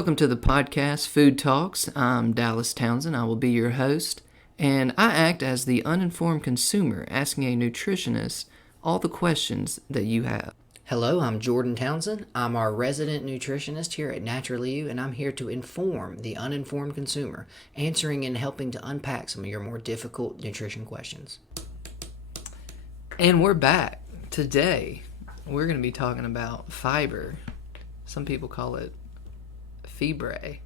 Welcome to the podcast, Food Talks. I'm Dallas Townsend. I will be your host, and I act as the uninformed consumer asking a nutritionist all the questions that you have. Hello, I'm Jordan Townsend. I'm our resident nutritionist here at Naturally You, and I'm here to inform the uninformed consumer, answering and helping to unpack some of your more difficult nutrition questions. And we're back. Today, we're going to be talking about fiber. Some people call it fibre.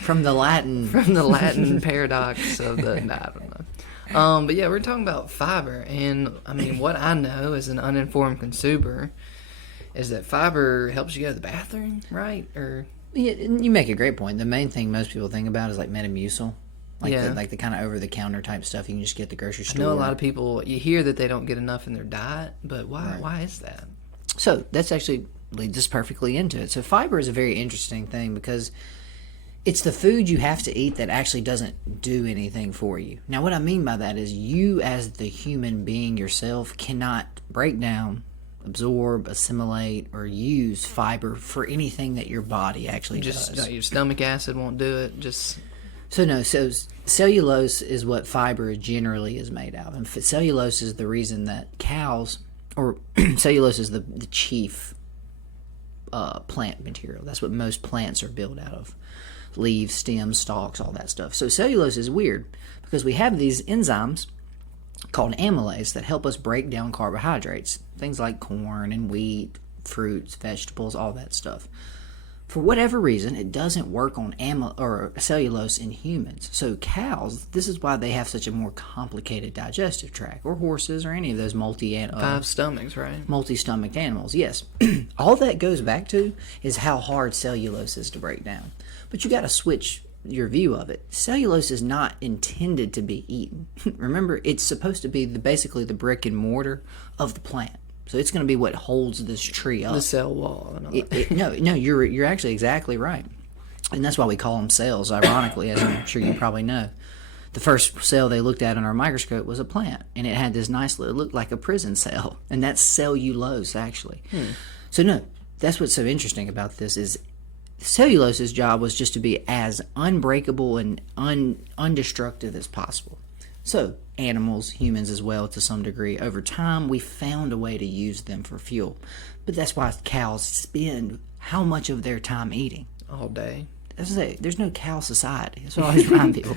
From the Latin. From the Latin paradox of the... No, I don't know. But yeah, we're talking about fiber. And, I mean, what I know as an uninformed consumer is that fiber helps you go to the bathroom, right? Or Yeah, you make a great point. The main thing most people think about is like Metamucil. Like the kind of over-the-counter type stuff you can just get at the grocery store. I know a lot of people, you hear that they don't get enough in their diet, but why? Right. Why is that? So that's actually leads us perfectly into it. So fiber is a very interesting thing because it's the food you have to eat that actually doesn't do anything for you. Now, what I mean by that is you as the human being yourself cannot break down, absorb, assimilate, or use fiber for anything that your body actually does. Your stomach acid won't do it. So cellulose is what fiber generally is made out of. And cellulose is the reason that cows, or cellulose is the chief plant material. That's what most plants are built out of. Leaves, stems, stalks, all that stuff. So cellulose is weird because we have these enzymes called amylase that help us break down carbohydrates. Things like corn and wheat, fruits, vegetables, all that stuff. For whatever reason, it doesn't work on cellulose in humans. So cows, this is why they have such a more complicated digestive tract, or horses, or any of those Five stomachs, right? multi-stomached animals. Yes, all that goes back to is how hard cellulose is to break down. But you got to switch your view of it. Cellulose is not intended to be eaten. Remember, it's supposed to be basically the brick and mortar of the plant. So it's going to be what holds this tree up. The cell wall. And all that. No, you're actually exactly right. And that's why we call them cells, ironically, as I'm sure you probably know. The first cell they looked at on our microscope was a plant, and it had this it looked like a prison cell, and that's cellulose, actually. So no, that's what's so interesting about this is cellulose's job was just to be as unbreakable and undestructive as possible. So animals, humans as well to some degree, over time we found a way to use them for fuel. But that's why cows spend how much of their time eating? All day. There's no cow society. That's what I always remind people.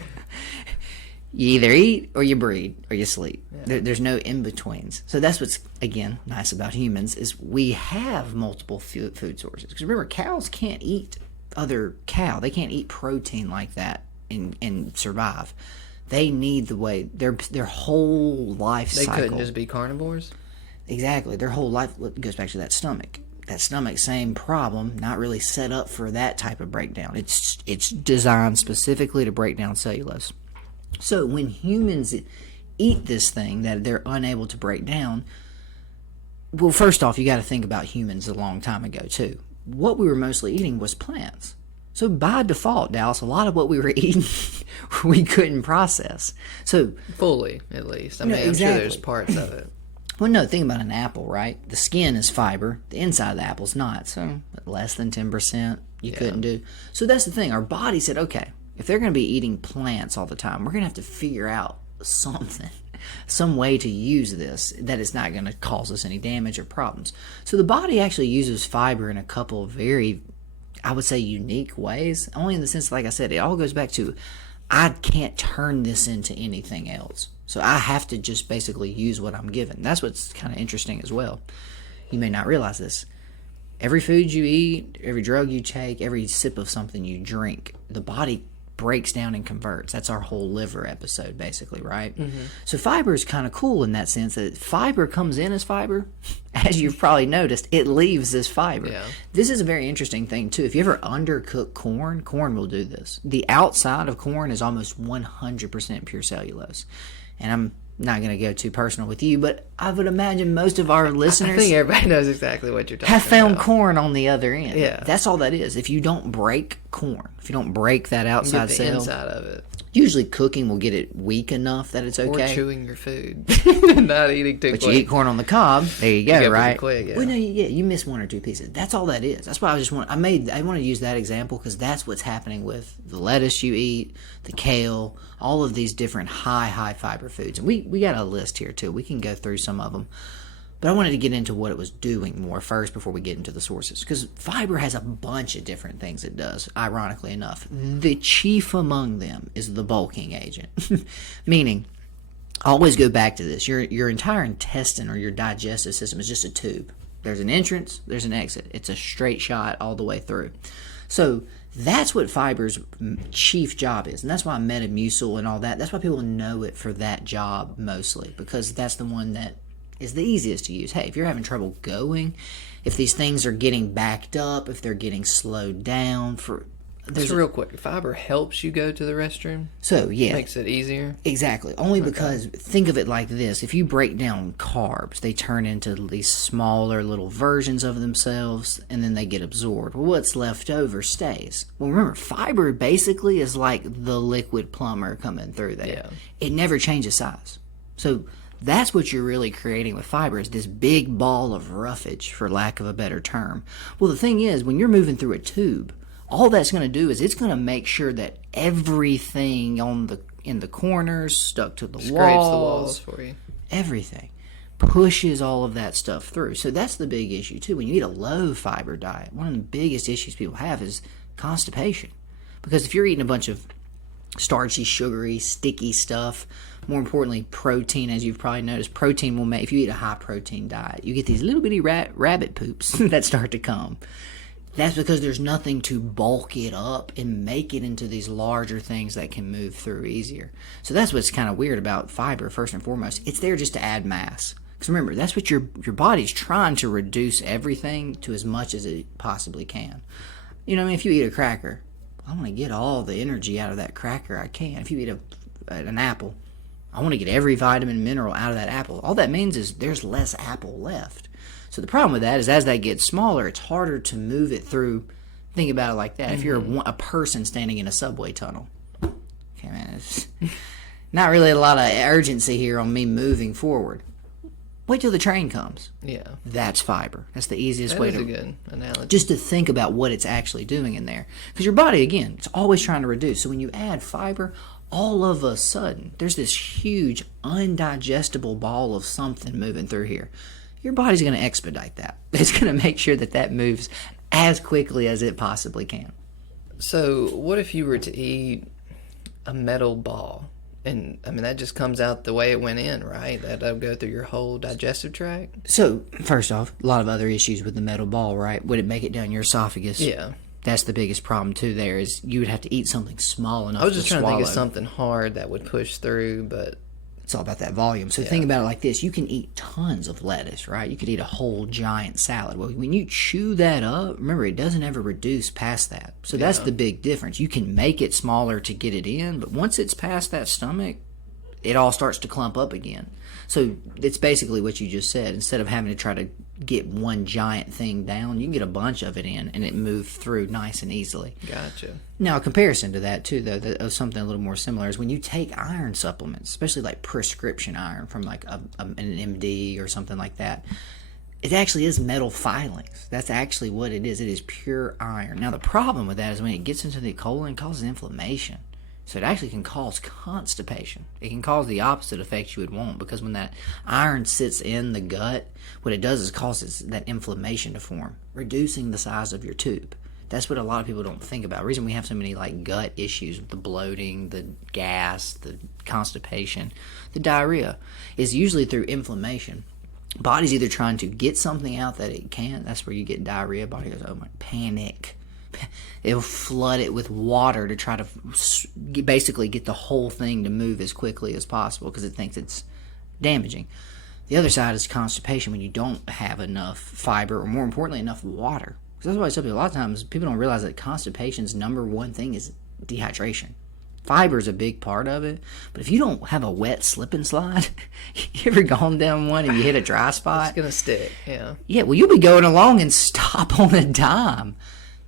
You either eat or you breed or you sleep. Yeah. There's no in-betweens. So that's what's, again, nice about humans is we have multiple food sources. Because remember, cows can't eat other cow. They can't eat protein like that and survive. They need the way their whole life cycle. They couldn't just be carnivores? Exactly. Their whole life goes back to that stomach. That stomach, same problem, not really set up for that type of breakdown. It's designed specifically to break down cellulose. So when humans eat this thing that they're unable to break down, well, first off, you got to think about humans a long time ago, too. What we were mostly eating was plants. So by default, Dallas, a lot of what we were eating, we couldn't process. So fully, at least. I mean, I'm sure there's parts of it. Well, no, think about an apple, right? The skin is fiber. The inside of the apple's not. So less than 10% you couldn't do. So that's the thing. Our body said, okay, if they're going to be eating plants all the time, we're going to have to figure out something, some way to use this that is not going to cause us any damage or problems. So the body actually uses fiber in a couple of very, I would say, unique ways. Only in the sense, like I said, it all goes back to I can't turn this into anything else. So I have to just basically use what I'm given. That's what's kind of interesting as well. You may not realize this. Every food you eat, every drug you take, every sip of something you drink, the body breaks down and converts. That's our whole liver episode, basically, right? Mm-hmm. So fiber is kind of cool in that sense that fiber comes in as fiber. As you've probably noticed, it leaves as fiber. Yeah. This is a very interesting thing, too. If you ever undercook corn will do this. The outside of corn is almost 100% pure cellulose. And I'm not going to go too personal with you, but I would imagine most of our listeners... I think everybody knows exactly what you're talking about. Have found corn on the other end. Yeah. That's all that is. If you don't break corn. If you don't break that outside Get the cell, inside of it. usually cooking will get it weak enough that it's okay. Or chewing your food. Not eating too quick. But you eat corn on the cob, there you go, right? Quick, yeah. Well, no, you miss one or two pieces. That's all that is. That's why I want to use that example because that's what's happening with the lettuce you eat, the kale, all of these different high fiber foods. And we got a list here too. We can go through some of them. But I wanted to get into what it was doing more first before we get into the sources. Because fiber has a bunch of different things it does, ironically enough. The chief among them is the bulking agent. Meaning, I always go back to this. Your entire intestine or your digestive system is just a tube. There's an entrance, there's an exit. It's a straight shot all the way through. So that's what fiber's chief job is. And that's why Metamucil and all that, that's why people know it for that job mostly. Because that's the one that is the easiest to use. Hey, if you're having trouble going, if these things are getting backed up, if they're getting slowed down, Just real quick, fiber helps you go to the restroom? So, yeah. Makes it easier? Exactly. Only because, think of it like this. If you break down carbs, they turn into these smaller little versions of themselves, and then they get absorbed. Well, what's left over stays. Well, remember, fiber basically is like the liquid plumber coming through there. Yeah. It never changes size. So, that's what you're really creating with fiber is this big ball of roughage, for lack of a better term. Well, the thing is, when you're moving through a tube, all that's going to do is it's going to make sure that everything in the corners, stuck to the Scrapes walls, the walls for you. everything pushes all of that stuff through. So that's the big issue too. When you eat a low fiber diet, one of the biggest issues people have is constipation. Because if you're eating a bunch of starchy, sugary, sticky stuff, more importantly, protein, as you've probably noticed, protein will make, if you eat a high protein diet, you get these little bitty rabbit poops that start to come. That's because there's nothing to bulk it up and make it into these larger things that can move through easier. So that's what's kind of weird about fiber, first and foremost. It's there just to add mass. Because remember, that's what your body's trying to reduce everything to as much as it possibly can. You know what I mean? If you eat a cracker, I want to get all the energy out of that cracker I can. If you eat an apple, I want to get every vitamin and mineral out of that apple. All that means is there's less apple left. So the problem with that is as that gets smaller, it's harder to move it through. Think about it like that. If you're a person standing in a subway tunnel. Okay, man, it's not really a lot of urgency here on me moving forward. Wait till the train comes. Yeah. That's fiber. That's the easiest way to... That is a good analogy. Just to think about what it's actually doing in there. Because your body, again, it's always trying to reduce. So when you add fiber, all of a sudden, there's this huge, undigestible ball of something moving through here. Your body's going to expedite that. It's going to make sure that that moves as quickly as it possibly can. So what if you were to eat a metal ball? And, I mean, that just comes out the way it went in, right? That'll go through your whole digestive tract? So, first off, a lot of other issues with the metal ball, right? Would it make it down your esophagus? Yeah. That's the biggest problem, too, there, is you would have to eat something small enough to swallow. I was just trying to think of something hard that would push through, but... It's all about that volume. So think about it like this. You can eat tons of lettuce, right? You could eat a whole giant salad. Well, when you chew that up, remember, it doesn't ever reduce past that. So that's the big difference. You can make it smaller to get it in, but once it's past that stomach, it all starts to clump up again. So it's basically what you just said. Instead of having to try to get one giant thing down, you can get a bunch of it in, and it moves through nice and easily. Gotcha. Now, a comparison to that, too, though, of something a little more similar is when you take iron supplements, especially like prescription iron from like an MD or something like that, it actually is metal filings. That's actually what it is. It is pure iron. Now, the problem with that is when it gets into the colon, it causes inflammation. So it actually can cause constipation. It can cause the opposite effect you would want, because when that iron sits in the gut, what it does is causes that inflammation to form, reducing the size of your tube. That's what a lot of people don't think about. The reason we have so many like gut issues with the bloating, the gas, the constipation, the diarrhea is usually through inflammation. Body's either trying to get something out that it can't. That's where you get diarrhea. Body goes, oh my, panic. It'll flood it with water to try to basically get the whole thing to move as quickly as possible because it thinks it's damaging. The other side is constipation, when you don't have enough fiber, or more importantly, enough water. Because that's why I tell people a lot of times people don't realize that constipation's number one thing is dehydration. Fiber is a big part of it, but if you don't have a wet slip and slide, you ever gone down one and you hit a dry spot? It's gonna stick. Yeah. Yeah. Well, you'll be going along and stop on a dime.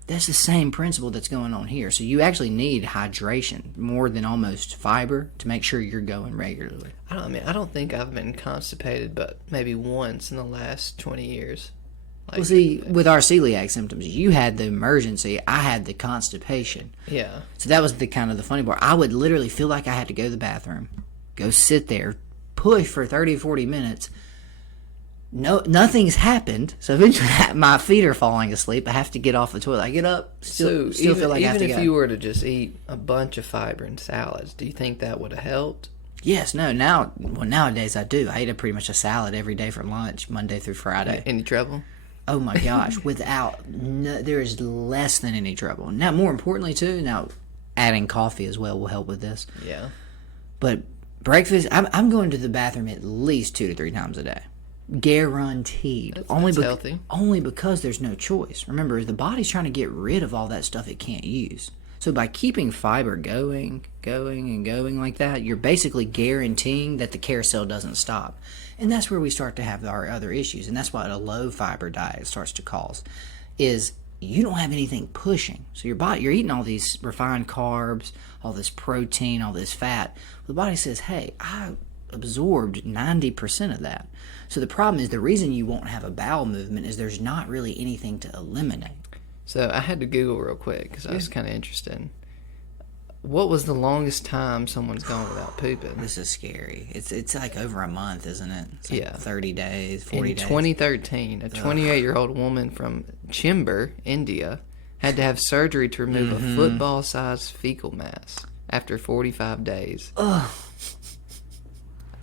That's the same principle that's going on here. So you actually need hydration more than almost fiber to make sure you're going regularly. I don't think I've been constipated, but maybe once in the last 20 years. Like, Well, see, with our celiac symptoms, you had the emergency, I had the constipation. yeah. So that was the kind of the funny part. I would literally feel like I had to go to the bathroom, go sit there, push for 30, 40 minutes. No, nothing's happened. So eventually my feet are falling asleep. I have to get off the toilet. I get up, still feel like I have to go. Even if you were to just eat a bunch of fiber and salads, do you think that would have helped? Yes, no, nowadays I do. I eat pretty much a salad every day for lunch, Monday through Friday. Any trouble? Oh my gosh, there is less than any trouble. Now, more importantly too, adding coffee as well will help with this. Yeah. But breakfast, I'm going to the bathroom at least 2 to 3 times a day. Guaranteed. That's healthy. Only because there's no choice. Remember, the body's trying to get rid of all that stuff it can't use. So by keeping fiber going like that, you're basically guaranteeing that the carousel doesn't stop. And that's where we start to have our other issues. And that's what a low fiber diet starts to cause, is you don't have anything pushing. So you're eating all these refined carbs, all this protein, all this fat. The body says, hey, I absorbed 90% of that. So the problem is, the reason you won't have a bowel movement is there's not really anything to eliminate. So I had to Google real quick because I was kind of interested. What was the longest time someone's gone without pooping? This is scary. It's like over a month, isn't it? It's like 30 days, 40 days. In 2013, a 28-year-old woman from Chembur, India, had to have surgery to remove a football-sized fecal mass after 45 days. Ugh.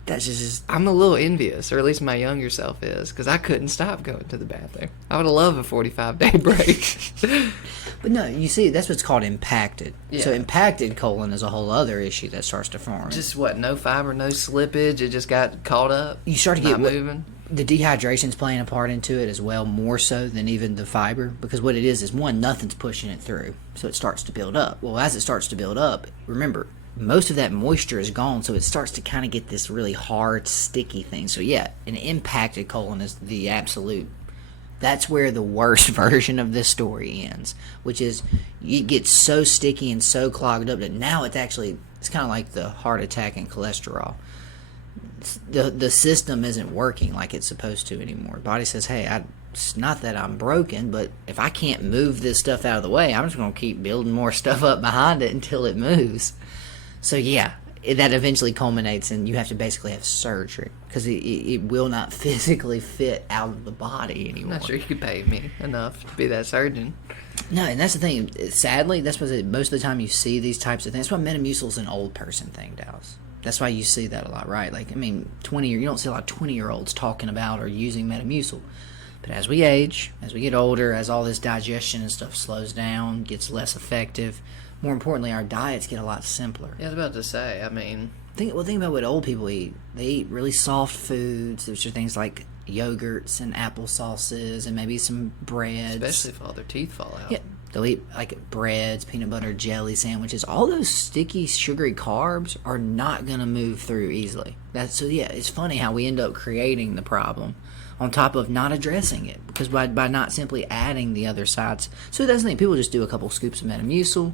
That's just... I'm a little envious, or at least my younger self is, because I couldn't stop going to the bathroom. I would have loved a 45-day break. But no, you see, that's what's called impacted. Yeah. So impacted colon is a whole other issue that starts to form. Just what? No fiber, no slippage. It just got caught up. You start to get moving. The dehydration's playing a part into it as well, more so than even the fiber, because what it is one, nothing's pushing it through, so it starts to build up. Well, as it starts to build up, remember, most of that moisture is gone, so it starts to kind of get this really hard, sticky thing. So yeah, an impacted colon is the absolute. That's where the worst version of this story ends, which is it gets so sticky and so clogged up that now it's kind of like the heart attack and cholesterol. The system isn't working like it's supposed to anymore. The body says, hey, it's not that I'm broken, but if I can't move this stuff out of the way, I'm just going to keep building more stuff up behind it until it moves. So yeah, that eventually culminates in you have to basically have surgery because it will not physically fit out of the body anymore. I'm not sure you could pay me enough to be that surgeon. No, and that's the thing. Sadly, that's what most of the time you see these types of things. That's why Metamucil is an old person thing, Dallas. That's why you see that a lot, right? Like, I mean, you don't see a lot of 20-year-olds talking about or using Metamucil. But as we age, as we get older, as all this digestion and stuff slows down, gets less effective, more importantly, our diets get a lot simpler. Yeah, I was about to say, I mean... Think about what old people eat. They eat really soft foods, which are things like yogurts and applesauces and maybe some breads. Especially if all their teeth fall out. Yeah, they'll eat like breads, peanut butter, jelly sandwiches. All those sticky, sugary carbs are not going to move through easily. So yeah, it's funny how we end up creating the problem on top of not addressing it, because by not simply adding the other sides. So that's the thing, people just do a couple scoops of Metamucil.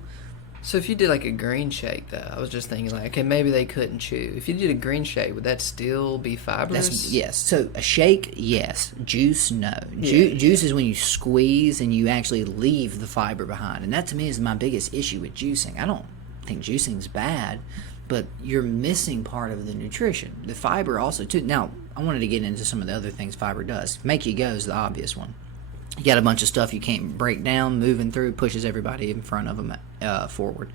So if you did like a green shake, though, I was just thinking like, okay, maybe they couldn't chew. If you did a green shake, would that still be fibrous? Yes. So a shake, yes. Juice, no. Juice is when you squeeze and you actually leave the fiber behind. And that to me is my biggest issue with juicing. I don't think juicing's bad, but you're missing part of the nutrition. The fiber also, too. Now, I wanted to get into some of the other things fiber does. Make you go is the obvious one. You got a bunch of stuff you can't break down, moving through, pushes everybody in front of them forward.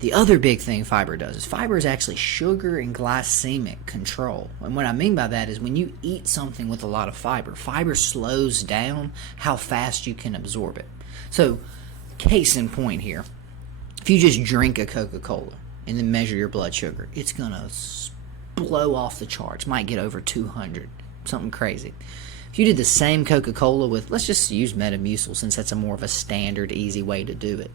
The other big thing fiber does is fiber is actually sugar and glycemic control. And what I mean by that is when you eat something with a lot of fiber slows down how fast you can absorb it. So, case in point here, if you just drink a Coca-Cola and then measure your blood sugar, it's going to blow off the charts. Might get over 200, something crazy. If you did the same Coca-Cola with, let's just use Metamucil since that's a more of a standard, easy way to do it.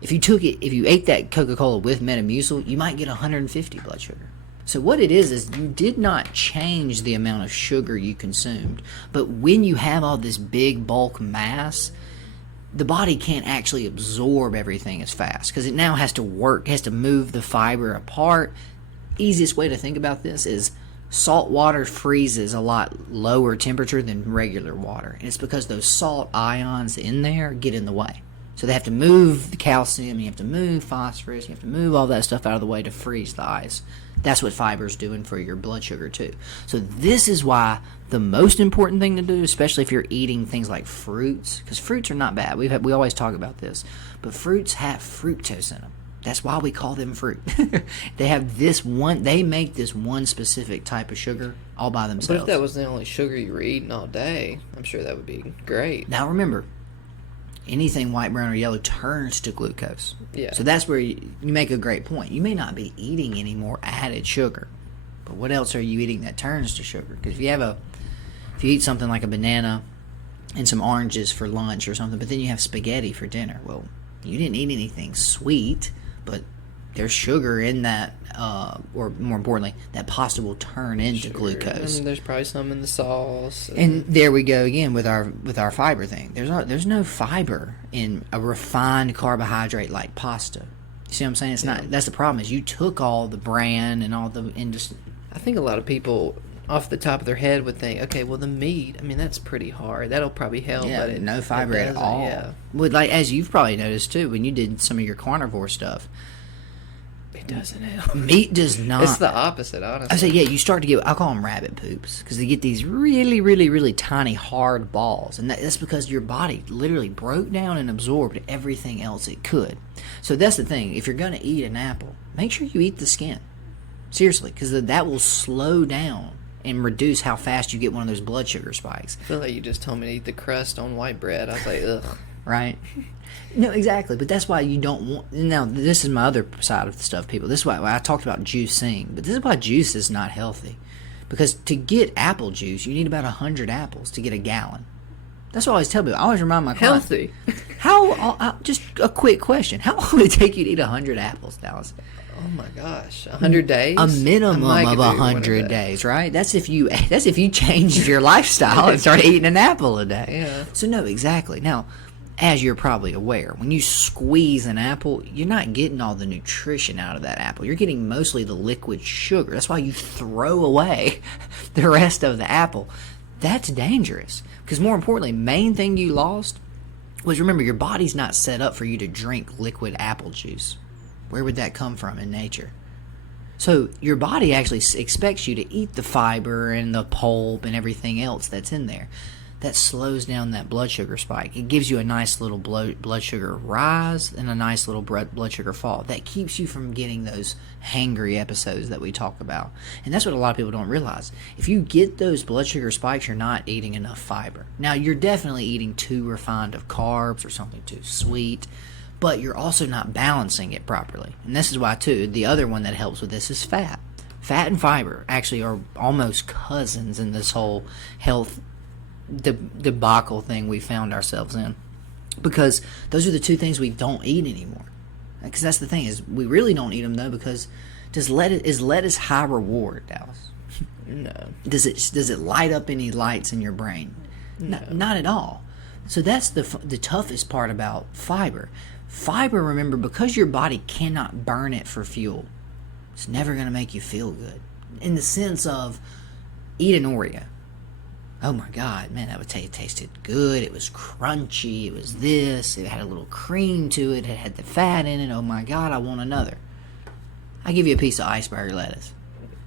If you ate that Coca-Cola with Metamucil, you might get 150 blood sugar. So what it is you did not change the amount of sugar you consumed. But when you have all this big bulk mass, the body can't actually absorb everything as fast because it now has to work, has to move the fiber apart. Easiest way to think about this is salt water freezes a lot lower temperature than regular water. And it's because those salt ions in there get in the way. So they have to move the calcium, you have to move phosphorus, you have to move all that stuff out of the way to freeze the ice. That's what fiber's doing for your blood sugar too. So this is why the most important thing to do, especially if you're eating things like fruits, because fruits are not bad. We always talk about this, but fruits have fructose in them. That's why we call them fruit. They have this one. They make this one specific type of sugar all by themselves. But if that was the only sugar you were eating all day, I'm sure that would be great. Now remember, anything white, brown, or yellow turns to glucose. Yeah. So that's where you make a great point. You may not be eating any more added sugar, but what else are you eating that turns to sugar? Because if you eat something like a banana and some oranges for lunch or something, but then you have spaghetti for dinner, well, you didn't eat anything sweet, but there's sugar in that, or more importantly, that pasta will turn into glucose. And there's probably some in the sauce. And there we go again with our fiber thing. There's no fiber in a refined carbohydrate like pasta. You see what I'm saying? It's not. That's the problem. Is you took all the bran and all the industry. I think a lot of people off the top of their head would think, okay, well the meat, I mean that's pretty hard. That'll probably help. Yeah, but no fiber at all. Yeah. Well, like as you've probably noticed too, when you did some of your carnivore stuff, it doesn't help. Meat does not. It's the opposite, honestly. I say, yeah, you start to get, I call them rabbit poops, because they get these really, really, really tiny, hard balls. And that's because your body literally broke down and absorbed everything else it could. So that's the thing. If you're going to eat an apple, make sure you eat the skin. Seriously, because that will slow down and reduce how fast you get one of those blood sugar spikes. I feel like you just told me to eat the crust on white bread. I was like, ugh. Right? No, exactly. But that's why you don't want... Now, this is my other side of the stuff, people. This is why I talked about juicing. But this is why juice is not healthy. Because to get apple juice, you need about 100 apples to get a gallon. That's what I always tell people. I always remind my clients. Healthy. Just a quick question. How long would it take you to eat 100 apples, Dallas? Oh my gosh, 100 days? A minimum of 100 days, right? That's if you changed your lifestyle and started eating an apple a day. Yeah. So no, exactly. Now, as you're probably aware, when you squeeze an apple, you're not getting all the nutrition out of that apple. You're getting mostly the liquid sugar. That's why you throw away the rest of the apple. That's dangerous. Because more importantly, main thing you lost was, remember, your body's not set up for you to drink liquid apple juice. Where would that come from in nature? So your body actually expects you to eat the fiber and the pulp and everything else that's in there. That slows down that blood sugar spike. It gives you a nice little blood sugar rise and a nice little blood sugar fall. That keeps you from getting those hangry episodes that we talk about. And that's what a lot of people don't realize. If you get those blood sugar spikes, you're not eating enough fiber. Now, you're definitely eating too refined of carbs or something too sweet, but you're also not balancing it properly. And this is why, too, the other one that helps with this is fat. Fat and fiber actually are almost cousins in this whole health debacle thing we found ourselves in, because those are the two things we don't eat anymore. Because that's the thing, is we really don't eat them though, because is lettuce high reward, Dallas? No. Does it light up any lights in your brain? No. Not at all. So that's the toughest part about fiber. Fiber, remember, because your body cannot burn it for fuel, it's never going to make you feel good. In the sense of, eat an Oreo. Oh my God, man, that it tasted good. It was crunchy. It was this. It had a little cream to it. It had the fat in it. Oh my God, I want another. I give you a piece of iceberg lettuce.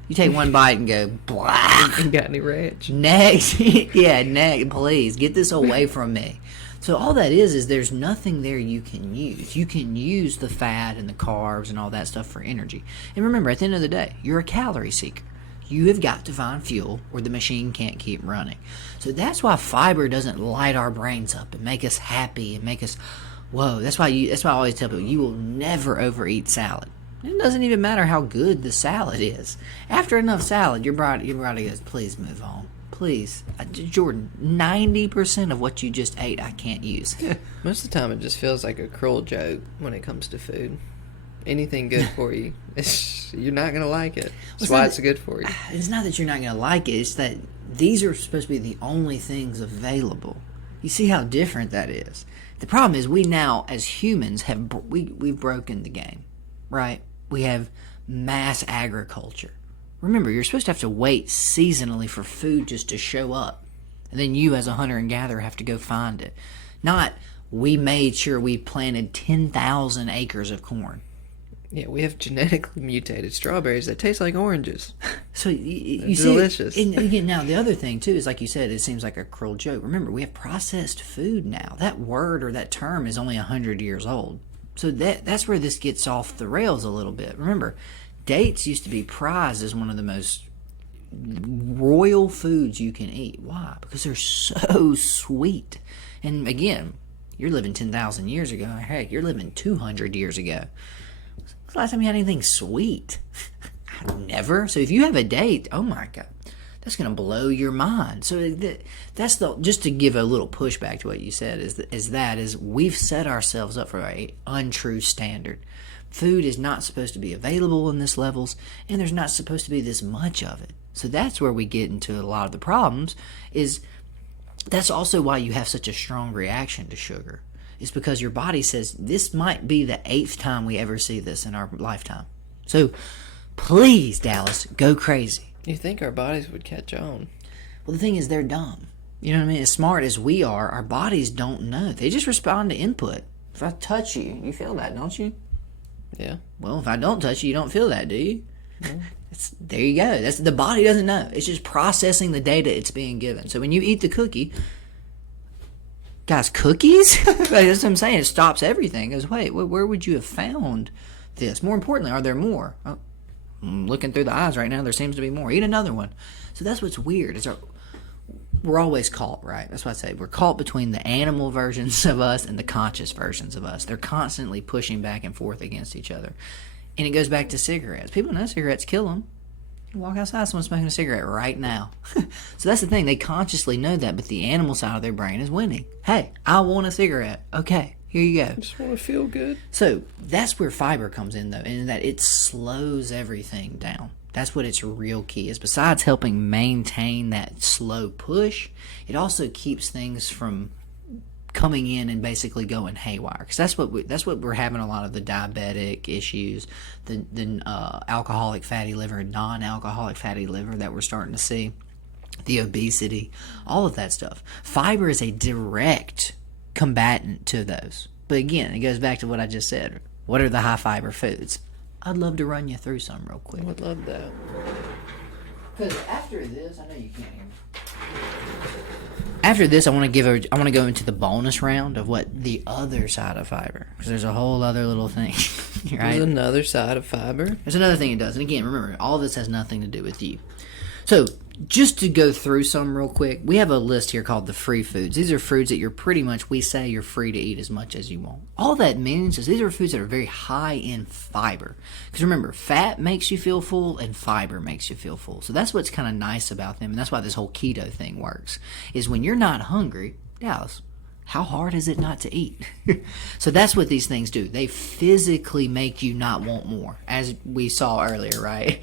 You take one bite and go, blah. You got any ranch? Next. Yeah, next. Please, get this away from me. So all that is there's nothing there you can use. You can use the fat and the carbs and all that stuff for energy. And remember, at the end of the day, you're a calorie seeker. You have got to find fuel or the machine can't keep running. So that's why fiber doesn't light our brains up and make us happy and make us, whoa. That's why I always tell people, you will never overeat salad. It doesn't even matter how good the salad is. After enough salad, your body goes, please move on. Please. Jordan, 90% of what you just ate, I can't use. Most of the time, it just feels like a cruel joke when it comes to food. Anything good for you, you're not going to like it. That's why it's good for you. It's not that you're not going to like it. It's that these are supposed to be the only things available. You see how different that is. The problem is we now, as humans, we've broken the game, right? We have mass agriculture. Remember, you're supposed to have to wait seasonally for food just to show up. And then you, as a hunter and gatherer, have to go find it. Not, we made sure we planted 10,000 acres of corn. Yeah, we have genetically mutated strawberries that taste like oranges. So you see, delicious. And again, now the other thing too is, like you said, it seems like a cruel joke. Remember, we have processed food now. That word or that term is only 100 years old. So that's where this gets off the rails a little bit. Remember, dates used to be prized as one of the most royal foods you can eat. Why? Because they're so sweet. And again, you're living 10,000 years ago. Heck, you're living 200 years ago. When's the last time you had anything sweet? Never. So if you have a date, oh my God, that's going to blow your mind. So that's just to give a little pushback to what you said is we've set ourselves up for a untrue standard. Food is not supposed to be available in this levels, and there's not supposed to be this much of it. So that's where we get into a lot of the problems. That's also why you have such a strong reaction to sugar. It's because your body says this might be the 8th time we ever see this in our lifetime. So please, Dallas, go crazy. You think our bodies would catch on? Well, the thing is, they're dumb. You know what I mean? As smart as we are, our bodies don't know. They just respond to input. If I touch you, you feel that, don't you? Yeah. Well, if I don't touch you, you don't feel that, do you? Yeah. There you go. The body doesn't know. It's just processing the data it's being given. So when you eat the cookie, guys, cookies? That's what I'm saying. It stops everything. It goes, wait, where would you have found this? More importantly, are there more? Oh, I'm looking through the eyes right now. There seems to be more. Eat another one. So that's what's weird. We're always caught, right? That's what I say. We're caught between the animal versions of us and the conscious versions of us. They're constantly pushing back and forth against each other. And it goes back to cigarettes. People know cigarettes kill them. You walk outside, someone's smoking a cigarette right now. So that's the thing. They consciously know that, but the animal side of their brain is winning. Hey, I want a cigarette. Okay, here you go. I just want to feel good. So that's where fiber comes in, though, in that it slows everything down. That's what its real key is. Besides helping maintain that slow push, it also keeps things from coming in and basically going haywire, because that's what we're having a lot of the diabetic issues, the alcoholic fatty liver, non-alcoholic fatty liver that we're starting to see, the obesity, all of that stuff. Fiber is a direct combatant to those. But again, it goes back to what I just said. What are the high fiber foods? I'd love to run you through some real quick. I would love that. Because after this, I know you can't hear me. After this, I want to go into the bonus round of what the other side of fiber, because there's a whole other little thing, right? There's another side of fiber. There's another thing it does, and again, remember, all this has nothing to do with you. So, just to go through some real quick, we have a list here called the free foods. These are foods that we say you're free to eat as much as you want. All that means is these are foods that are very high in fiber. Because remember, fat makes you feel full and fiber makes you feel full. So that's what's kind of nice about them, and that's why this whole keto thing works, is when you're not hungry, Dallas, how hard is it not to eat? So that's what these things do. They physically make you not want more, as we saw earlier, right?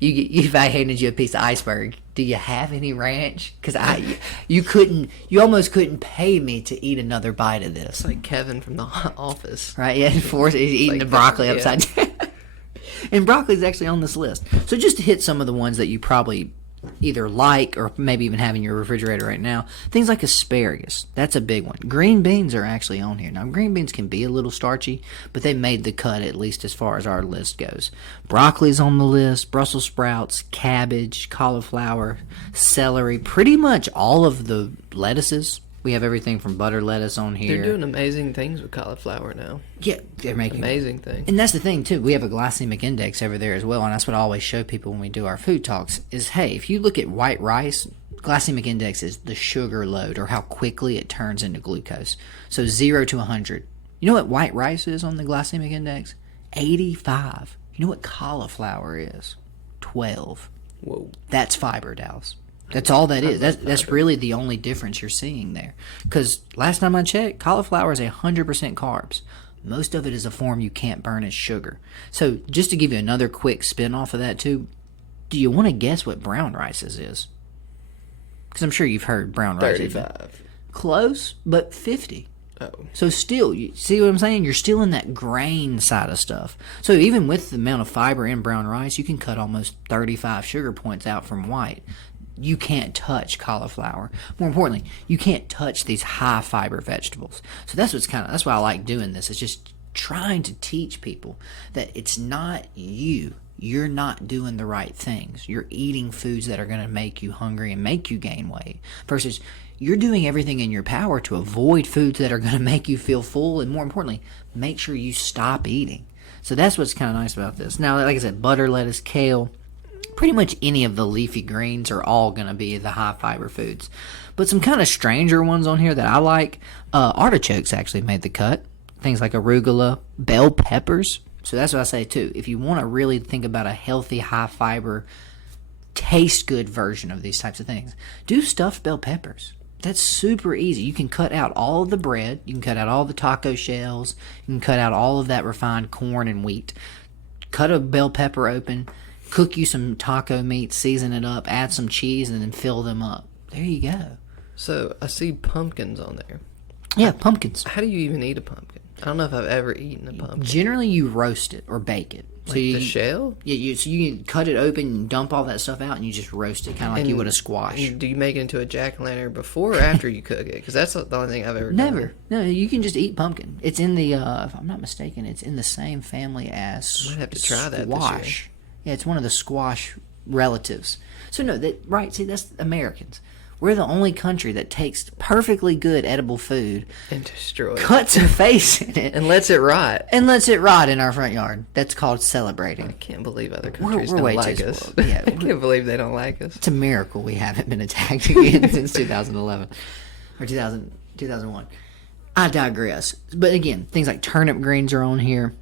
If I handed you a piece of iceberg, do you have any ranch? Because you almost couldn't pay me to eat another bite of this. It's like Kevin from The Office. Right, yeah, he's eating the broccoli upside down. And broccoli's actually on this list. So just to hit some of the ones that you probably either like or maybe even have in your refrigerator right now, things like asparagus, that's a big one. Green beans are actually on here. Now, green beans can be a little starchy, but they made the cut, at least as far as our list goes. Broccoli's on the list, Brussels sprouts, cabbage, cauliflower, celery, pretty much all of the lettuces. We have everything from butter lettuce on here. They're doing amazing things with cauliflower now. Yeah, they're making amazing things. And that's the thing, too. We have a glycemic index over there as well, and that's what I always show people when we do our food talks is, hey, if you look at white rice, glycemic index is the sugar load or how quickly it turns into glucose. So 0 to 100. You know what white rice is on the glycemic index? 85. You know what cauliflower is? 12. Whoa. That's fiber, Dallas. That's all that is. That's really the only difference you're seeing there. Because last time I checked, cauliflower is 100% carbs. Most of it is a form you can't burn as sugar. So just to give you another quick spin off of that too, do you want to guess what brown rice is? Because I'm sure you've heard brown rice. 35. Close, but 50. Oh. So still, you see what I'm saying? You're still in that grain side of stuff. So even with the amount of fiber in brown rice, you can cut almost 35 sugar points out from white. You can't touch cauliflower. More importantly, you can't touch these high fiber vegetables. So that's why I like doing this. It's just trying to teach people that it's not you. You're not doing the right things. You're eating foods that are going to make you hungry and make you gain weight. Versus you're doing everything in your power to avoid foods that are going to make you feel full, and more importantly, make sure you stop eating. So that's what's kind of nice about this. Now, like I said, butter, lettuce, kale, pretty much any of the leafy greens are all going to be the high fiber foods. But some kind of stranger ones on here that I like, artichokes actually made the cut. Things like arugula, bell peppers. So that's what I say too. If you want to really think about a healthy, high fiber, taste good version of these types of things, do stuffed bell peppers. That's super easy. You can cut out all of the bread. You can cut out all the taco shells. You can cut out all of that refined corn and wheat. Cut a bell pepper open. Cook you some taco meat. Season it up. Add some cheese and then fill them up. There you go. So I see pumpkins on there. Yeah, pumpkins. How do you even eat a pumpkin? I don't know if I've ever eaten a pumpkin. Generally, you roast it or bake it. So the shell? Yeah, so you can cut it open and dump all that stuff out, and you just roast it, kind of like you would a squash. Do you make it into a jack-o'-lantern before or after you cook it? Because that's the only thing I've ever done. Never. No, you can just eat pumpkin. It's in the, if I'm not mistaken, it's in the same family as I might have to try that squash. this year. Yeah, it's one of the squash relatives. So no, see, that's Americans. We're the only country that takes perfectly good edible food and destroys it. Cuts a face in it. And lets it rot. In our front yard. That's called celebrating. I can't believe other countries We're don't way like too us. spoiled. Yeah, I can't believe they don't like us. It's a miracle we haven't been attacked again since 2011. Or 2001. I digress. But again, things like turnip greens are on here.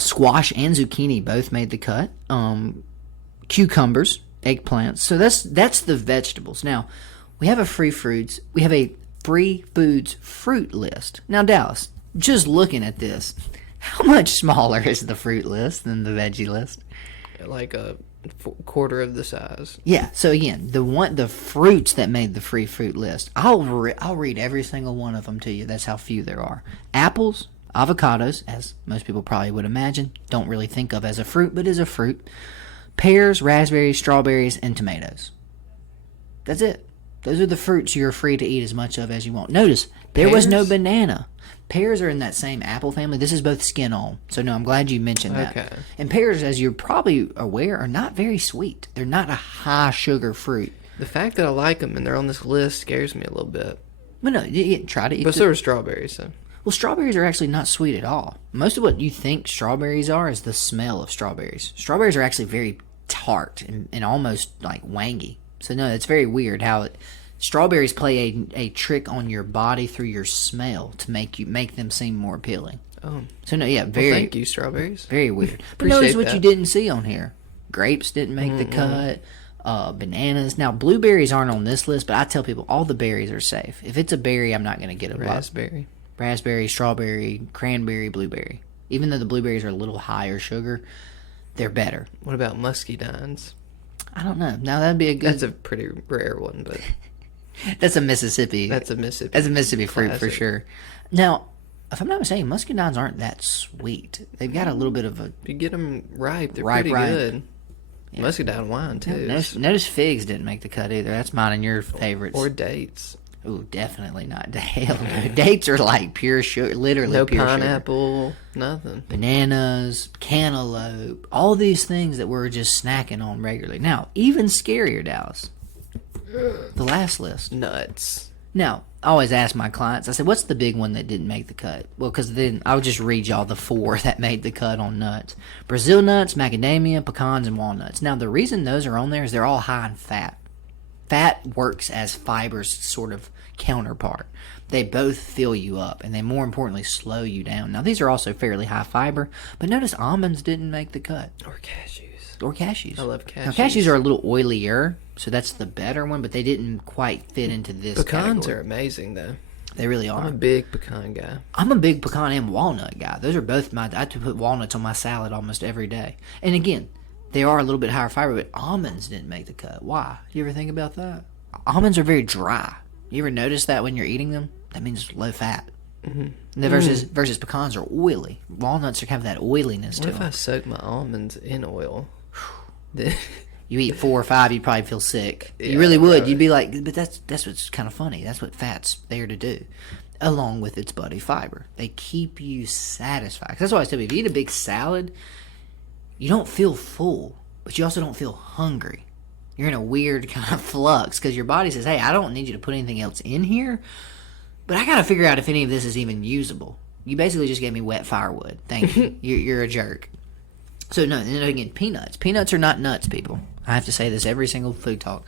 Squash and zucchini both made the cut. Cucumbers, eggplants. So that's the vegetables. Now, we have a free foods fruit list. Now, Dallas, just looking at this, how much smaller is the fruit list than the veggie list? Like a quarter of the size. Yeah. So again, the fruits that made the free fruit list, I'll read every single one of them to you. That's how few there are. Apples, avocados, as most people probably would imagine, don't really think of as a fruit, but is a fruit. Pears, raspberries, strawberries, and tomatoes. That's it. Those are the fruits you're free to eat as much of as you want. Notice, there was no banana. Pears are in that same apple family. This is both skin on. So, no, I'm glad you mentioned that. Okay. And pears, as you're probably aware, are not very sweet. They're not a high sugar fruit. The fact that I like them and they're on this list scares me a little bit. But no, try to eat But so are strawberries, so. Well, strawberries are actually not sweet at all. Most of what you think strawberries are is the smell of strawberries. Strawberries are actually very tart and almost like wangy. So no, it's very weird how strawberries play a trick on your body through your smell to make them seem more appealing. Oh. So no, yeah, Well, thank you, strawberries. Very weird. But Appreciate notice what that. you didn't see on here. Grapes didn't make the cut. Bananas. Now, blueberries aren't on this list, but I tell people all the berries are safe. If it's a berry, I'm not going to get a Raspberry. Raspberry, strawberry, cranberry, blueberry. Even though the blueberries are a little higher sugar, they're better. What about muscadines? I don't know. Now, that'd be a good... That's a pretty rare one, but... That's a Mississippi. That's a Mississippi. That's a Mississippi fruit classic. for sure. Now, if I'm not mistaken, muscadines aren't that sweet. They've got a little bit of a... If you get them ripe, they're Ripe. pretty good. Yeah. Muscadine wine, too. Notice figs didn't make the cut either. That's mine and your favorites. Or dates. Ooh, definitely not. Hell no. Dates are like pure sugar. Literally No pure pineapple, nothing. Bananas, cantaloupe, all these things that we're just snacking on regularly. Now, even scarier, Dallas. The last list. Nuts. Now, I always ask my clients, I said, what's the big one that didn't make the cut? Well, because then I'll just read y'all the 4 that made the cut on nuts. Brazil nuts, macadamia, pecans, and walnuts. Now, the reason those are on there is they're all high in fat. Fat works as fiber's sort of counterpart. They both fill you up, and they more importantly slow you down. Now, these are also fairly high fiber, but notice almonds didn't make the cut. Or cashews. I love cashews. Now, cashews are a little oilier, so that's the better one, but they didn't quite fit into this Pecans category. are amazing, though. They really are. I'm a big pecan guy. I'm a big pecan and walnut guy. Those are both I have to put walnuts on my salad almost every day. And again, they are a little bit higher fiber, but almonds didn't make the cut. Why? You ever think about that? Almonds are very dry. You ever notice that when you're eating them? That means low fat. Mm-hmm. Versus pecans are oily. Walnuts have that oiliness to What if them. I soak my almonds in oil? You eat 4 or 5, you'd probably feel sick. Yeah, you really would. right. You'd be like, but that's what's kind of funny. That's what fat's there to do, along with its buddy fiber. They keep you satisfied. 'Cause that's why I said, if you eat a big salad, you don't feel full, but you also don't feel hungry. You're in a weird kind of flux because your body says, hey, I don't need you to put anything else in here, but I got to figure out if any of this is even usable. You basically just gave me wet firewood. Thank you. You're a jerk. So, no, and then again, peanuts. Peanuts are not nuts, people. I have to say this every single food talk.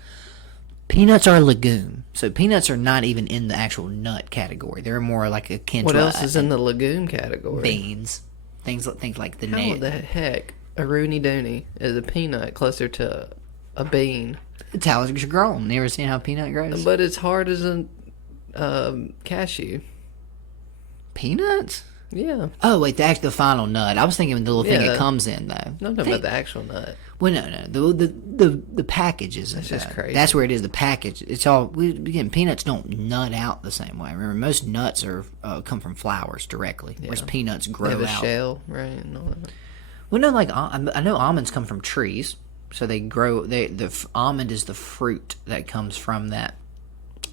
Peanuts are a legume. So, peanuts are not even in the actual nut category. They're more like akin What to else is in the legume category? beans. Things like the How name. the heck a Rooney Dooney is a peanut closer to a bean? It's how it's grown. You ever seen how a peanut grows? But it's hard as a cashew. Peanuts? Yeah. Oh, wait, the final nut. I was thinking the little thing Yeah. it comes in, though. No, I'm talking about the actual nut. Well, no. The package is That's just crazy. That's where it is. The package. It's all. Again, peanuts don't nut out the same way. Remember, most nuts are come from flowers directly, whereas peanuts They grow have a out. shell, right? And all that. Well, no, like I know almonds come from trees, so they grow. Almond is the fruit that comes from that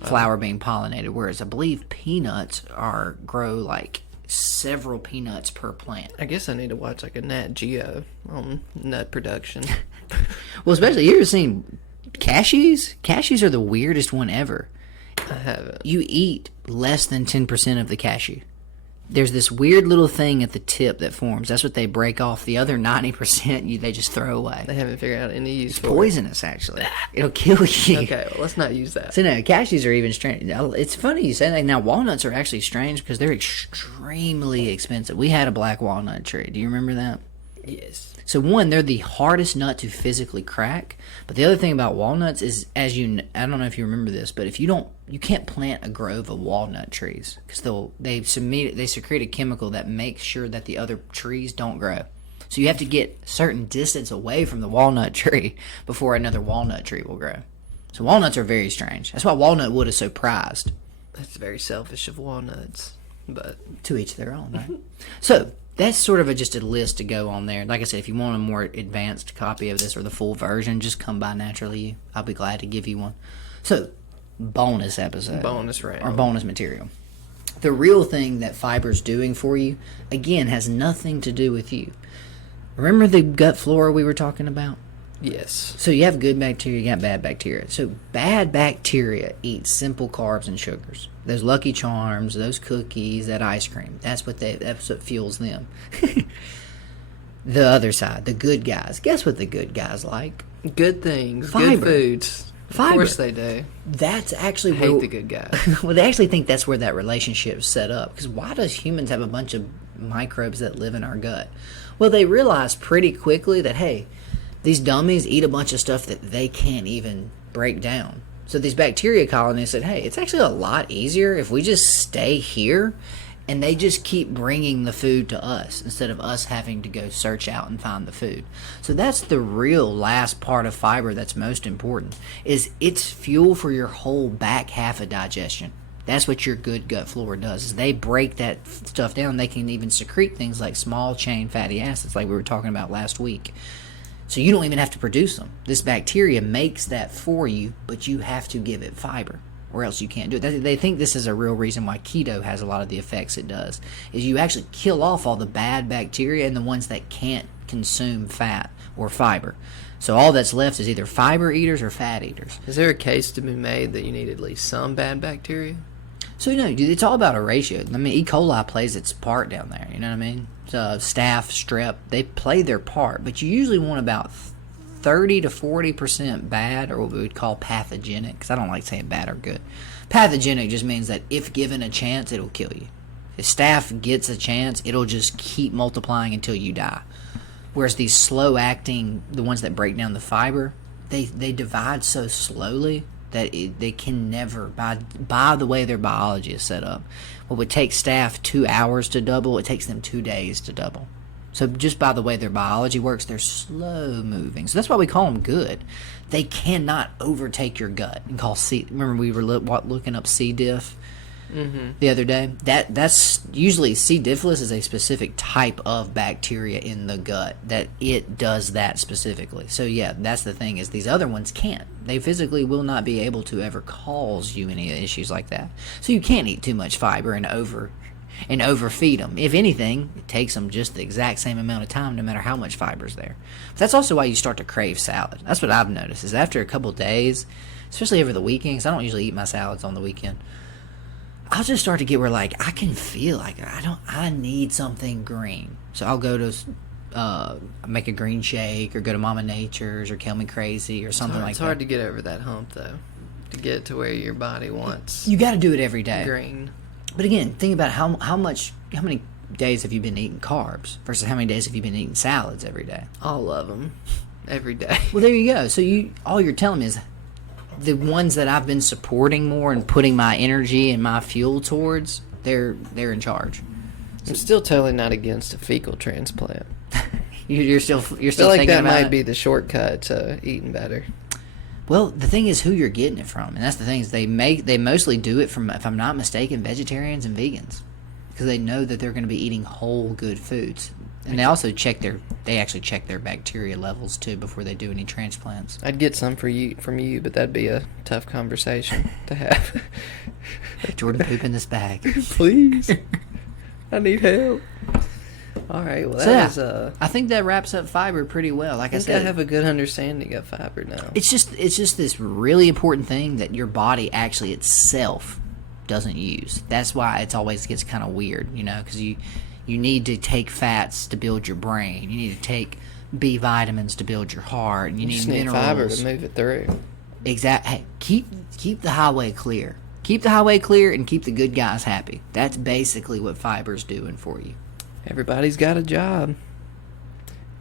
flower being pollinated, whereas I believe peanuts grow like several peanuts per plant. I guess I need to watch like a Nat Geo on nut production. Well, especially, you ever seen cashews? Cashews are the weirdest one ever. I haven't. You eat less than 10% of the cashew. There's this weird little thing at the tip that forms. That's what they break off. The other 90% they just throw away. They haven't figured out any use for it. Poisonous, actually. It'll kill you. Okay, well, let's not use that. So no, cashews are even strange. It's funny you say that. Now walnuts are actually strange because they're extremely expensive. We had a black walnut tree. Do you remember that? Yes. So one, they're the hardest nut to physically crack. But the other thing about walnuts is, I don't know if you remember this, but you can't plant a grove of walnut trees because they secrete a chemical that makes sure that the other trees don't grow. So you have to get a certain distance away from the walnut tree before another walnut tree will grow. So walnuts are very strange. That's why walnut wood is so prized. That's very selfish of walnuts, but To each their own, right? So that's sort of just a list to go on there. Like I said, if you want a more advanced copy of this or the full version, just come by Naturally. I'll be glad to give you one. So, bonus episode. bonus round. Or bonus material. The real thing that fiber's doing for you, again, has nothing to do with you. Remember the gut flora we were talking about? Yes. So you have good bacteria, you got bad bacteria. So bad bacteria eat simple carbs and sugars. Those Lucky Charms, those cookies, that ice cream. That's what fuels them. The other side, the good guys. Guess what the good guys like? Good things. Fiber. Good foods. Fiber. Of course they do. That's actually I hate the good guys. Well, they actually think that's where that relationship is set up. Because why does humans have a bunch of microbes that live in our gut? Well, they realize pretty quickly that, hey, these dummies eat a bunch of stuff that they can't even break down. So these bacteria colonies said, hey, it's actually a lot easier if we just stay here and they just keep bringing the food to us instead of us having to go search out and find the food. So that's the real last part of fiber that's most important, is it's fuel for your whole back half of digestion. That's what your good gut flora does, is they break that stuff down. They can even secrete things like small chain fatty acids like we were talking about last week. So you don't even have to produce them. This bacteria makes that for you, but you have to give it fiber, or else you can't do it. They think this is a real reason why keto has a lot of the effects it does, is you actually kill off all the bad bacteria and the ones that can't consume fat or fiber. So all that's left is either fiber eaters or fat eaters. Is there a case to be made that you need at least some bad bacteria? So, it's all about a ratio. I mean, E. coli plays its part down there, you know what I mean? So, staph, strep, they play their part, but you usually want about 30 to 40% bad, or what we would call pathogenic, because I don't like saying bad or good. Pathogenic just means that if given a chance, it'll kill you. If staph gets a chance, it'll just keep multiplying until you die. Whereas these slow-acting, the ones that break down the fiber, they divide so slowly that they can never, by the way their biology is set up, what would take staph 2 hours to double, it takes them 2 days to double. So just by the way their biology works, they're slow moving. So that's why we call them good. They cannot overtake your gut and call C. Remember we were looking up C. diff the other day? That's usually C. difficile is a specific type of bacteria in the gut that it does that specifically. So yeah, that's the thing is these other ones can't. They physically will not be able to ever cause you any issues like that. So you can't eat too much fiber and overfeed them. If anything, it takes them just the exact same amount of time no matter how much fiber's there. But that's also why you start to crave salad. That's what I've noticed is after a couple days, especially over the weekend, because I don't usually eat my salads on the weekend, I'll just start to get where like I can feel like I need something green. So I'll go to make a green shake or go to Mama Nature's or Kill Me Crazy or something like that. It's hard to get over that hump though, to get to where your body wants. You got to do it every day. Green. But again, think about how many days have you been eating carbs versus how many days have you been eating salads every day? All of them, every day. Well, there you go. So all you're telling me is the ones that I've been supporting more and putting my energy and my fuel towards, they're in charge. I'm still totally not against a fecal transplant. You're still I feel thinking like that about might it? be the shortcut to eating better. Well, the thing is who you're getting it from, and that's the thing is they mostly do it from, if I'm not mistaken, vegetarians and vegans, because they know that they're going to be eating whole good foods, and they also actually check their bacteria levels too before they do any transplants. I'd get some from you, but that'd be a tough conversation to have. Jordan, poop in this bag. Please, I need help. All right, well that was I think that wraps up fiber pretty well. Like I said, I have a good understanding of fiber now. It's just this really important thing that your body actually itself doesn't use. That's why it always gets kind of weird, because you need to take fats to build your brain. You need to take B vitamins to build your heart. And you need minerals. Fiber to move it through. Exactly. Hey, keep the highway clear. Keep the highway clear and keep the good guys happy. That's basically what fiber's doing for you. Everybody's got a job.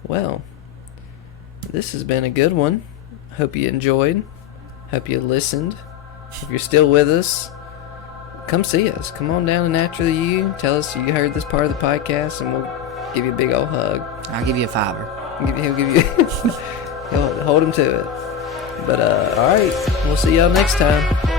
Well, this has been a good one. Hope you enjoyed. Hope you listened. If you're still with us, come see us. Come on down to Naturally You. Tell us you heard this part of the podcast, and we'll give you a big old hug. I'll give you a fiver. He'll give you. He'll hold him to it. But all right, we'll see y'all next time.